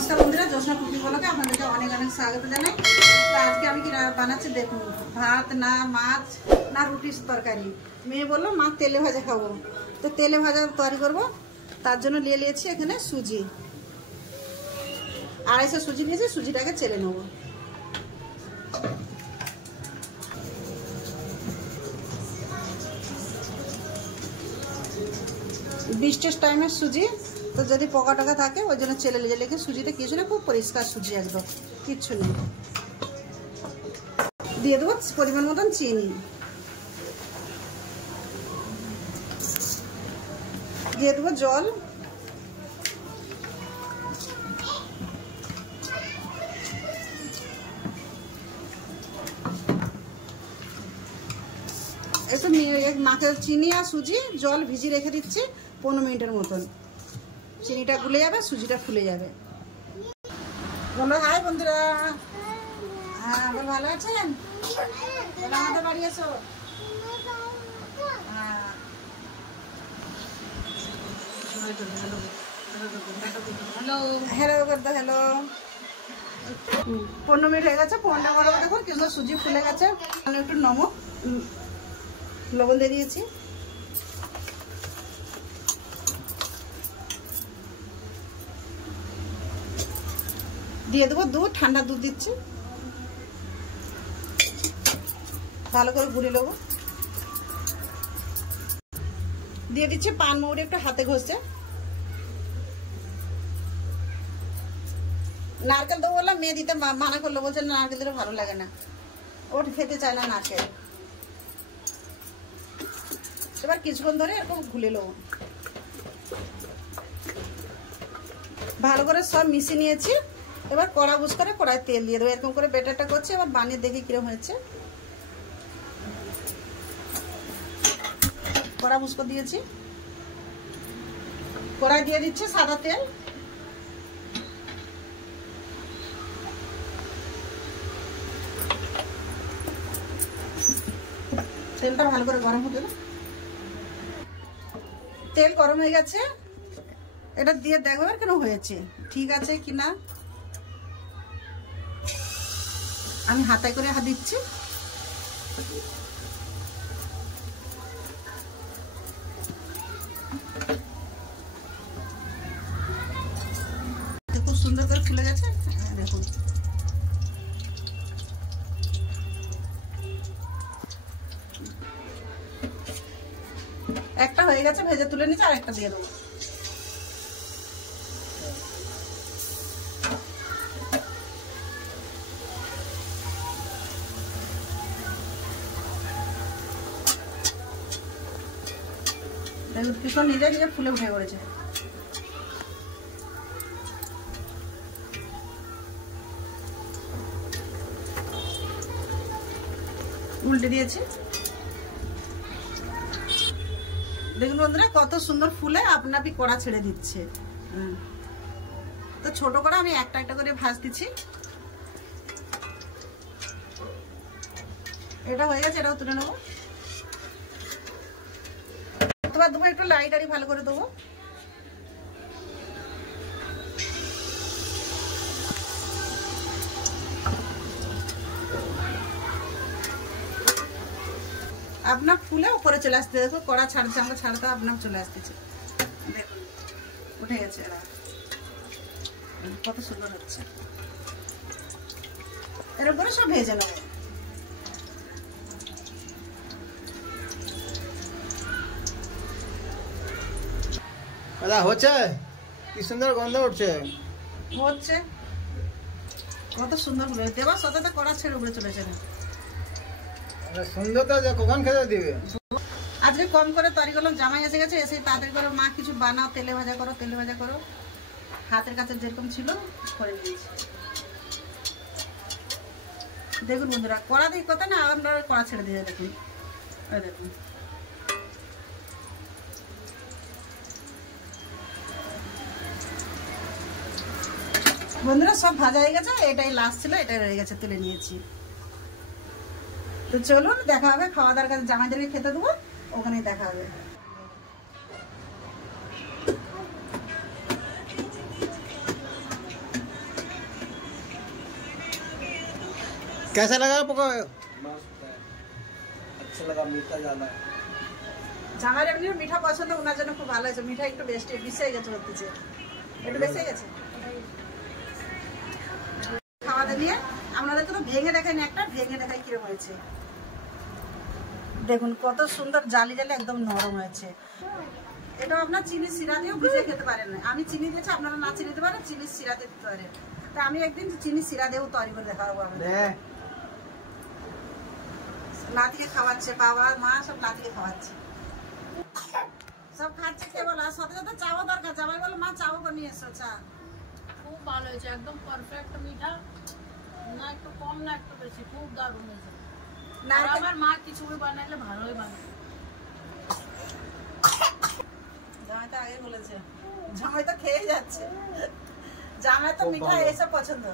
नमस्कार बंधुरा जोशना कुकिंग ब्लगे আপনাদেরকে অনেক অনেক স্বাগত জানাই। তো আজকে আমি কি বানাচ্ছি দেখুন, ভাত না মাছ না রুটির তরকারি। মেয়ে বললো মা তেলে ভাজা খাবো, তো তেলে ভাজা তৈরি করব। তার জন্য নিয়ে নিয়েছি এখানে সুজি, 250 সুজি নিয়েছি। সুজিটাকে চেলে নেব। বৃষ্টির টাইমের সুজি, তো যদি পোকা টোকা থাকে ওই জন্য চেলে নিয়ে লেগে সুজিটা কিছু না, খুব পরিষ্কার সুজি, একদম কিচ্ছু নেই। দিয়ে দেবো পরিমাণ মতন চিনি, দিয়ে দেবো জল, একটু মাখে চিনি আর সুজি জল ভিজিয়ে রেখে দিচ্ছি 15 মিনিটের মতন। চিনিটা গুলে যাবে, সুজিটা ফুলে যাবে। বলো হাই বন্ধুরা। হ্যাঁ বল, ভালো আছেন? আমাদের বাড়ি এসো। হ্যালো করতে, হ্যালো। 15 মিনিট হয়ে গেছে। 15 মিনিট দেখুন কিন্তু সুজি ফুলে গেছে। আমি একটু লবণ দিয়ে দিয়েছি। দিয়ে দেবো দুধ, ঠান্ডা দুধ দিচ্ছি। ভালো করে গুলে নেবো। দিয়ে দিচ্ছি পানমৌরি, একটু হাতে ঘষে। নারকেল দেবো বললাম, মেয়ে দিতে মানা করলো, বলছে নারকেল দিলে ভালো লাগে না, ওর খেতে চায় না নারকেল। এবার কিছুক্ষণ ধরে এরকম ঘুলে নেবো। ভালো করে সব মিশিয়ে নিয়েছি। এবার কড়া বুঝ করে কড়ায় তেল দিয়ে দেবো। এরকম করে ব্যাটারটা করছি, এবার বানিয়ে দেখি কিরকম হয়েছে। কড়া বুঝ করে দিয়েছি, কড়াই দিয়ে দিচ্ছি সাদা তেল। তেলটা ভালো করে গরম হতে দাও। তেল গরম হয়ে গেছে, এটা দিয়ে দেখো কেন হয়েছে, ঠিক আছে কিনা। আমি হাতায় করে দিচ্ছি। খুব সুন্দর করে ফুলে গেছে, দেখুন। একটা হয়ে গেছে, ভেজে তুলে নিচ্ছি, আর একটা দিয়ে দেবো। দেখুন ভীষণ নিজে নিজে ফুলে উঠে পড়েছে। উল্টে দিয়েছি। দেখুন বন্ধুরা কত সুন্দর ফুলে আপনা আপনি কড়া ছেড়ে দিচ্ছে। তো ছোট করে আমি একটা একটা করে ভাজ দিচ্ছি। এটা হয়ে গেছে, এটাও তুলে নেবো। তোমার দেবো একটু লাইট আরি ভালো করে দেবো। আপনার ফুলে উপরে চলে আসতে, দেখো কড়া ছাড়ছে, আমরা ছাড়তে আপনার চলে আসতেছে। দেখুন উঠে গেছে, এরা কত সুন্দর হচ্ছে। এর উপরে সব ভেজে নেবো। দাদা হচ্ছে কি সুন্দর গন্ধ উঠছে, হচ্ছে কত সুন্দর হলো। দেবার সাথে তো কড়া ছেড়ে উপরে চলেছে না। সুন্দরতা যে কখন খেতে দিবে। আজকে কম করে তৈরি করলাম, জামাই এসে গেছে, এসে তাড়াতাড়ি করে মা কিছু বানাও, তেলে ভাজা করো, তেলে ভাজা করো। হাতের কাছে যেরকম ছিল করে দিয়েছি। দেখুন বন্ধুরা কড়া দিয়ে কথা না, আমরা কড়া ছেড়ে দিয়ে দেখুন। দেখুন বন্ধুরা সব ভাজা হয়ে গেছে, এটাই লাস্ট ছিল, এটাই রয়ে গেছে, তুলে নিয়েছি। তো চলুন দেখা হবে খাওয়া দাওয়ার কাছে, জামাইদেরকে খেতে দেবো, ওখানেই দেখা হবে। कैसा लगा आपको? अच्छा लगा, मीठा ज़्यादा है। জামাই এমনি মিঠা পছন্দ, ওনার জন্য খুব ভালো হয়েছে। মিঠা একটু বেশি হয়ে গেছে বলতেছে, একটু বেশি হয়ে গেছে। খাওয়া দাওয়া নিয়ে আপনাদের তো ভেঙে দেখাই না, একটা ভেঙে দেখাই কিরকম হয়েছে। দেখুন কত সুন্দর জালি জালি একদম নরম হয়েছে। এটা আপনার চিনি সিরা দিয়েও ভিজিয়ে খেতে পারেন না। আমি চিনি দিয়েছি, আপনারা না চিনি দিতে পারেন, চিনি সিরাতে দিতে পারেন। তা আমি একদিন চিনি সিরা দিয়েও তৈরি করে দেখাবো। নাতিকে খাওয়াচ্ছে, বাবা মা সব নাতিকে খাওয়াচ্ছে, সব খাচ্ছে। কে বলো সাথে সাথে চাও দরকার। জামাই বলো মা চাও বানিয়ে এসো। চা খুব ভালো হয়েছে, একদম পারফেক্ট মিঠা, না একটু কম না একটু বেশি, খুব দারুণ হয়েছে। আর আমার মা খিচুড়ি বানাইলে ভালোই বানায়। জামাই তো আগে বলেছে, জামাই তো খেয়ে যাচ্ছে। জামাই তো মিঠা এসব পছন্দ।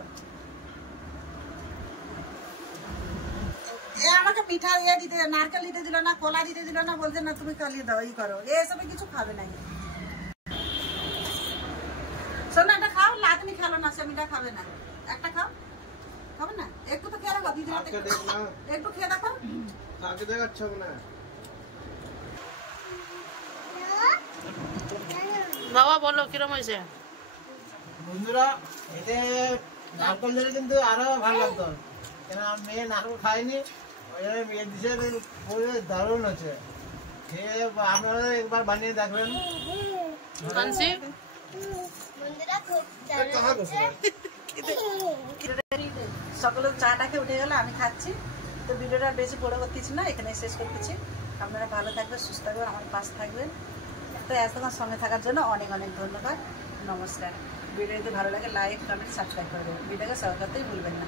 এ আমাকে মিঠা দিতে, নারকেল দিতে দিল না, কলা দিতে দিল না, বলছে না তুমি কালিয়ে দাও, ই করো। এসবে কিছু খাবে না। শোনো একটা খাও, লাতনি খেলো না, সে মিঠা খাবে না। একটা খাও, খাবে না? একটু তো খেয়ে রাখো দিদি, একটু খেয়ে দেখো। বাবা বলো কিরম হয়েছে? বন্ধুরা, এতে নারকেল দিলে কিন্তু আরো ভালো লাগতো, কেন মেয়ে নারকেল খায়নি, ওই জন্য মেয়ে দিছে। পুরো দারুণ হচ্ছে। খেয়ে আপনারা একবার বানিয়ে দেখবেন। কানসি সকলে চাটাকে উঠে গেলে আমি খাচ্ছি। তো ভিডিওটা বেশি বড় করতেছি না, এখানে শেষ করতেছি। আপনারা ভালো থাকবেন, সুস্থ থাকবেন, আমার পাশে থাকবেন। তো এতক্ষণ সঙ্গে থাকার জন্য অনেক অনেক ধন্যবাদ। নমস্কার। ভিডিও যদি ভালো লাগে লাইক কমেন্ট সাবস্ক্রাইব করে দেবেন। ভিডিওকে সবাই করতেই ভুলবেন না।